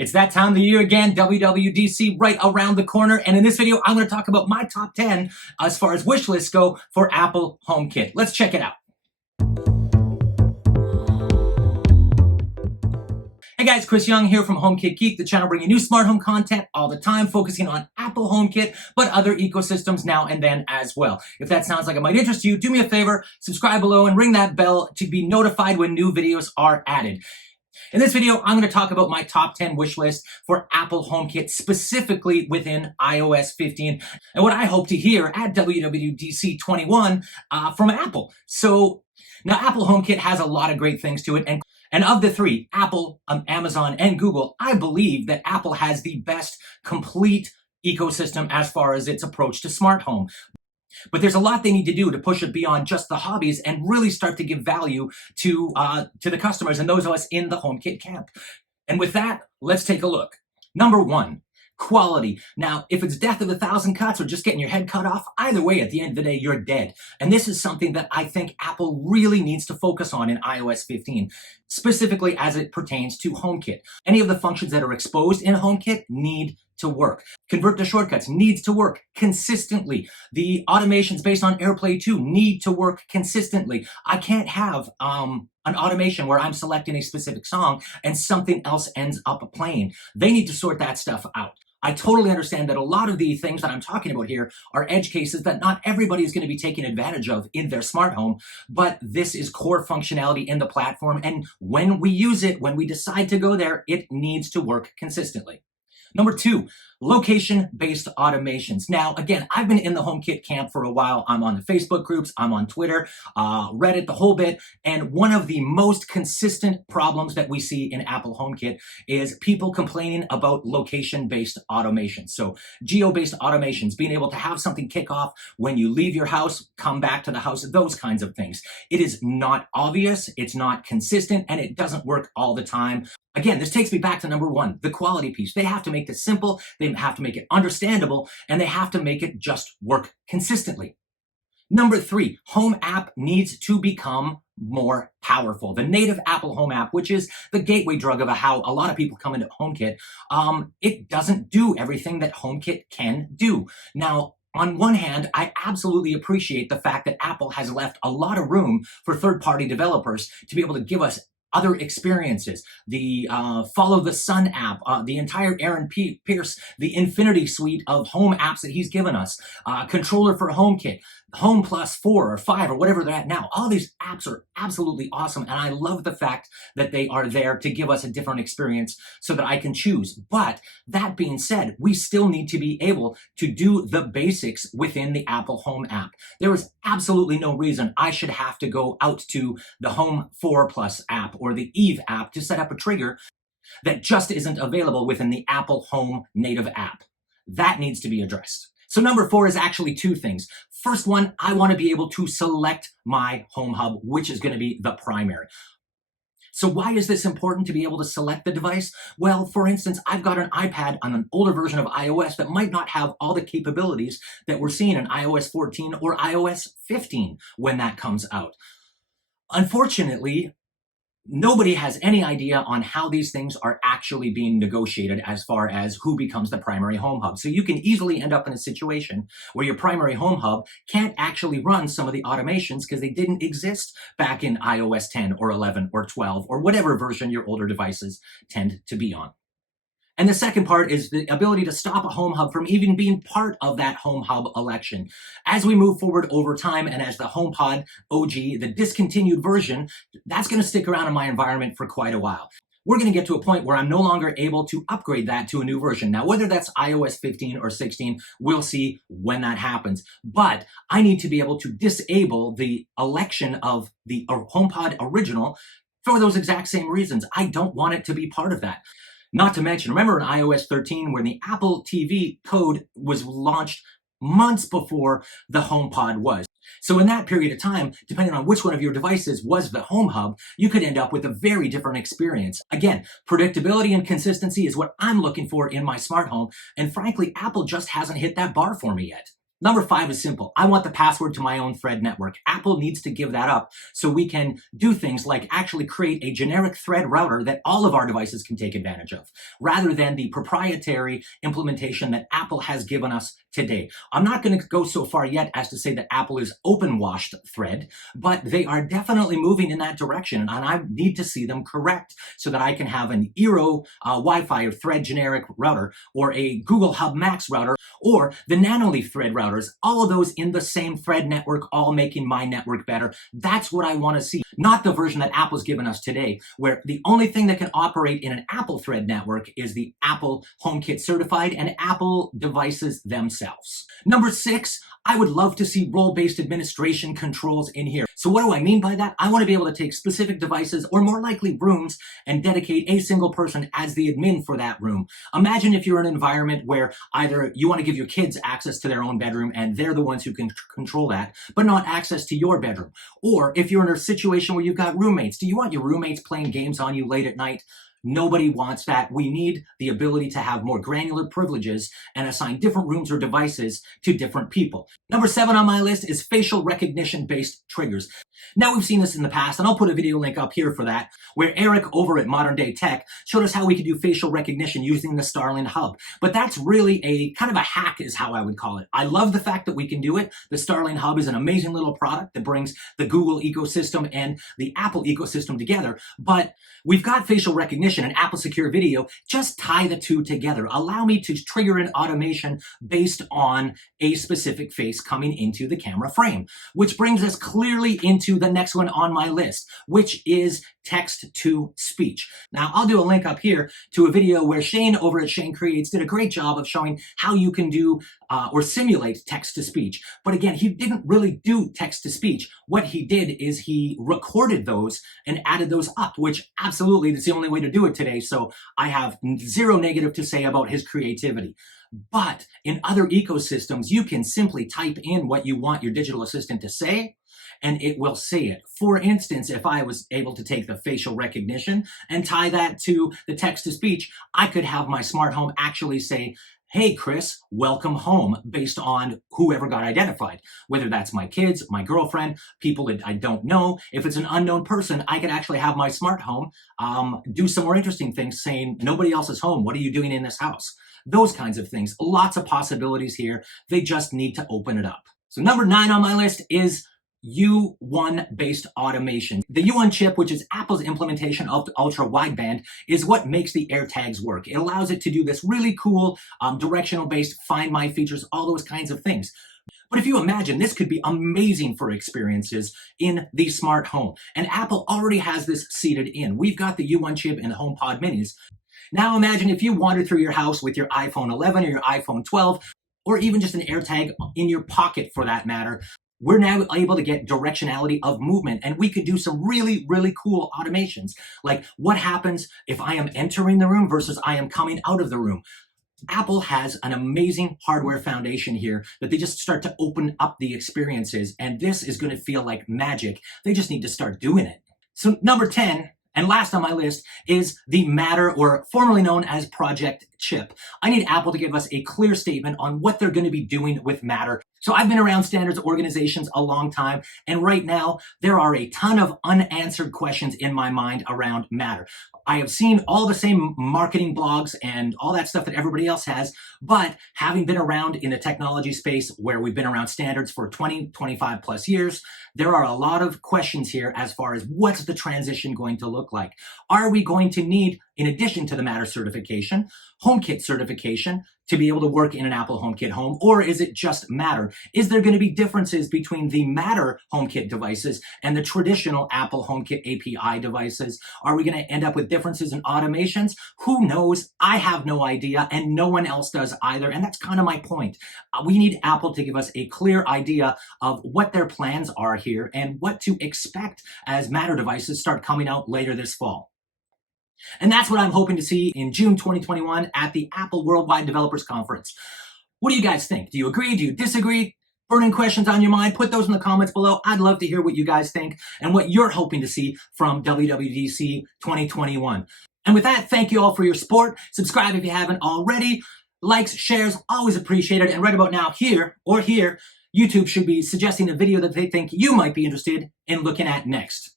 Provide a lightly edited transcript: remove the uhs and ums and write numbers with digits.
It's that time of the year again, WWDC right around the corner. And in this video, I'm going to talk about my top 10 as far as wish lists go for Apple HomeKit. Let's check it out. Hey guys, Chris Young here from HomeKit Geek, the channel bringing new smart home content all the time, focusing on Apple HomeKit, but other ecosystems now and then as well. If that sounds like it might interest you, do me a favor, subscribe below and ring that bell to be notified when new videos are added. In this video, I'm going to talk about my top 10 wish list for Apple HomeKit, specifically within iOS 15, and what I hope to hear at WWDC21 from Apple. So now Apple HomeKit has a lot of great things to it, and of the three, Apple, Amazon, and Google, I believe that Apple has the best complete ecosystem as far as its approach to smart home. But there's a lot they need to do to push it beyond just the hobbies and really start to give value to the customers and those of us in the HomeKit camp. And with that, let's take a look. Number one, quality. Now, if it's death of 1,000 cuts or just getting your head cut off, either way, at the end of the day, you're dead. And this is something that I think Apple really needs to focus on in iOS 15, specifically as it pertains to HomeKit. Any of the functions that are exposed in HomeKit need to work. Convert to shortcuts needs to work consistently. The automations based on AirPlay 2 need to work consistently. I can't have an automation where I'm selecting a specific song and something else ends up playing. They need to sort that stuff out. I totally understand that a lot of the things that I'm talking about here are edge cases that not everybody is going to be taking advantage of in their smart home, but this is core functionality in the platform. And when we use it, when we decide to go there, it needs to work consistently. Number two, location-based automations. Now, again, I've been in the HomeKit camp for a while. I'm on the Facebook groups, I'm on Twitter, Reddit, the whole bit. And one of the most consistent problems that we see in Apple HomeKit is people complaining about location-based automations. So geo-based automations, being able to have something kick off when you leave your house, come back to the house, those kinds of things. It is not obvious, it's not consistent, and it doesn't work all the time. Again, this takes me back to number one, the quality piece. They have to make this simple, they have to make it understandable, and they have to make it just work consistently. Number three, Home app needs to become more powerful. The native Apple Home app, which is the gateway drug of how a lot of people come into HomeKit, it doesn't do everything that HomeKit can do. Now, on one hand, I absolutely appreciate the fact that Apple has left a lot of room for third-party developers to be able to give us other experiences, the Follow the Sun app, the entire Aaron Pierce, the Infinity suite of home apps that he's given us, controller for HomeKit, Home Plus 4 or 5 or whatever they're at now. All these apps are absolutely awesome, and I love the fact that they are there to give us a different experience so that I can choose. But that being said, we still need to be able to do the basics within the Apple Home app. There is absolutely no reason I should have to go out to the Home 4 Plus app or the Eve app to set up a trigger that just isn't available within the Apple Home native app. That needs to be addressed. So number four is actually two things. First one, I want to be able to select my home hub, which is going to be the primary. So why is this important to be able to select the device? Well, for instance, I've got an iPad on an older version of iOS that might not have all the capabilities that we're seeing in iOS 14 or iOS 15 when that comes out. Unfortunately, nobody has any idea on how these things are actually being negotiated as far as who becomes the primary home hub. So you can easily end up in a situation where your primary home hub can't actually run some of the automations because they didn't exist back in iOS 10 or 11 or 12 or whatever version your older devices tend to be on. And the second part is the ability to stop a home hub from even being part of that home hub election. As we move forward over time and as the HomePod OG, the discontinued version, that's going to stick around in my environment for quite a while. We're going to get to a point where I'm no longer able to upgrade that to a new version. Now, whether that's iOS 15 or 16, we'll see when that happens. But I need to be able to disable the election of the HomePod original for those exact same reasons. I don't want it to be part of that. Not to mention, remember in iOS 13 when the Apple TV code was launched months before the HomePod was. So in that period of time, depending on which one of your devices was the home hub, you could end up with a very different experience. Again, predictability and consistency is what I'm looking for in my smart home. And frankly, Apple just hasn't hit that bar for me yet. Number 5 is simple. I want the password to my own Thread network. Apple needs to give that up so we can do things like actually create a generic Thread router that all of our devices can take advantage of, rather than the proprietary implementation that Apple has given us today. I'm not going to go so far yet as to say that Apple is open-washed Thread, but they are definitely moving in that direction, and I need to see them correct so that I can have an Eero Wi-Fi or Thread generic router, or a Google Hub Max router, or the Nanoleaf Thread routers, all of those in the same Thread network, all making my network better. That's what I want to see, not the version that Apple's given us today, where the only thing that can operate in an Apple Thread network is the Apple HomeKit certified and Apple devices themselves. Number 6, I would love to see role-based administration controls in here. So what do I mean by that? I want to be able to take specific devices, or more likely rooms, and dedicate a single person as the admin for that room. Imagine if you're in an environment where either you want to give your kids access to their own bedroom and they're the ones who can control that, but not access to your bedroom. Or if you're in a situation where you've got roommates, do you want your roommates playing games on you late at night? Nobody wants that. We need the ability to have more granular privileges and assign different rooms or devices to different people. Number 7 on my list is facial recognition-based triggers. Now, we've seen this in the past, and I'll put a video link up here for that, where Eric over at Modern Day Tech showed us how we could do facial recognition using the Starling Hub. But that's really a kind of a hack is how I would call it. I love the fact that we can do it. The Starling Hub is an amazing little product that brings the Google ecosystem and the Apple ecosystem together. But we've got facial recognition and Apple Secure Video. Just tie the two together. Allow me to trigger an automation based on a specific face coming into the camera frame, which brings us clearly into the next one on my list, which is text-to-speech. Now, I'll do a link up here to a video where Shane over at Shane Creates did a great job of showing how you can do or simulate text-to-speech. But again, he didn't really do text-to-speech. What he did is he recorded those and added those up, which absolutely is the only way to do it today. So I have zero negative to say about his creativity. But in other ecosystems, you can simply type in what you want your digital assistant to say, and it will say it. For instance, if I was able to take the facial recognition and tie that to the text-to-speech, I could have my smart home actually say, "Hey, Chris, welcome home," based on whoever got identified. Whether that's my kids, my girlfriend, people that I don't know. If it's an unknown person, I could actually have my smart home do some more interesting things, saying, "Nobody else is home. What are you doing in this house?" Those kinds of things. Lots of possibilities here. They just need to open it up. So number 9 on my list is U1-based automation. The U1 chip, which is Apple's implementation of ultra wideband, is what makes the AirTags work. It allows it to do this really cool directional-based Find My features, all those kinds of things. But if you imagine, this could be amazing for experiences in the smart home. And Apple already has this seated in. We've got the U1 chip and the HomePod minis. Now imagine if you wandered through your house with your iPhone 11 or your iPhone 12, or even just an AirTag in your pocket for that matter. We're now able to get directionality of movement, and we could do some really, really cool automations. Like, what happens if I am entering the room versus I am coming out of the room? Apple has an amazing hardware foundation here that they just start to open up the experiences, and this is going to feel like magic. They just need to start doing it. So number 10, and last on my list, is the Matter, or formerly known as Project Chip. I need Apple to give us a clear statement on what they're going to be doing with Matter. So I've been around standards organizations a long time, and right now there are a ton of unanswered questions in my mind around Matter. I have seen all the same marketing blogs and all that stuff that everybody else has, but having been around in the technology space where we've been around standards for 20, 25 plus years, there are a lot of questions here as far as what's the transition going to look like. Are we going to need, in addition to the Matter certification, HomeKit certification to be able to work in an Apple HomeKit home, or is it just Matter? Is there going to be differences between the Matter HomeKit devices and the traditional Apple HomeKit API devices? Are we going to end up with differences in automations? Who knows? I have no idea, and no one else does either, and that's kind of my point. We need Apple to give us a clear idea of what their plans are here and what to expect as Matter devices start coming out later this fall. And that's what I'm hoping to see in June 2021 at the Apple Worldwide Developers Conference. What do you guys think? Do you agree? Do you disagree? Burning questions on your mind? Put those in the comments below. I'd love to hear what you guys think and what you're hoping to see from WWDC 2021. And with that, thank you all for your support. Subscribe if you haven't already. Likes, shares, always appreciated. And right about now, here or here, YouTube should be suggesting a video that they think you might be interested in looking at next.